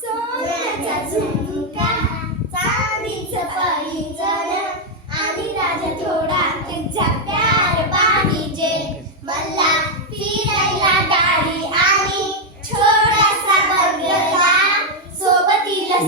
सोन्याचा झुमका चांदीचं पैंजण आणि राजा थोडा तुझा प्यार पाहिजे मला फिरायला गाडी आणि छोटासा बंगला सोबतीला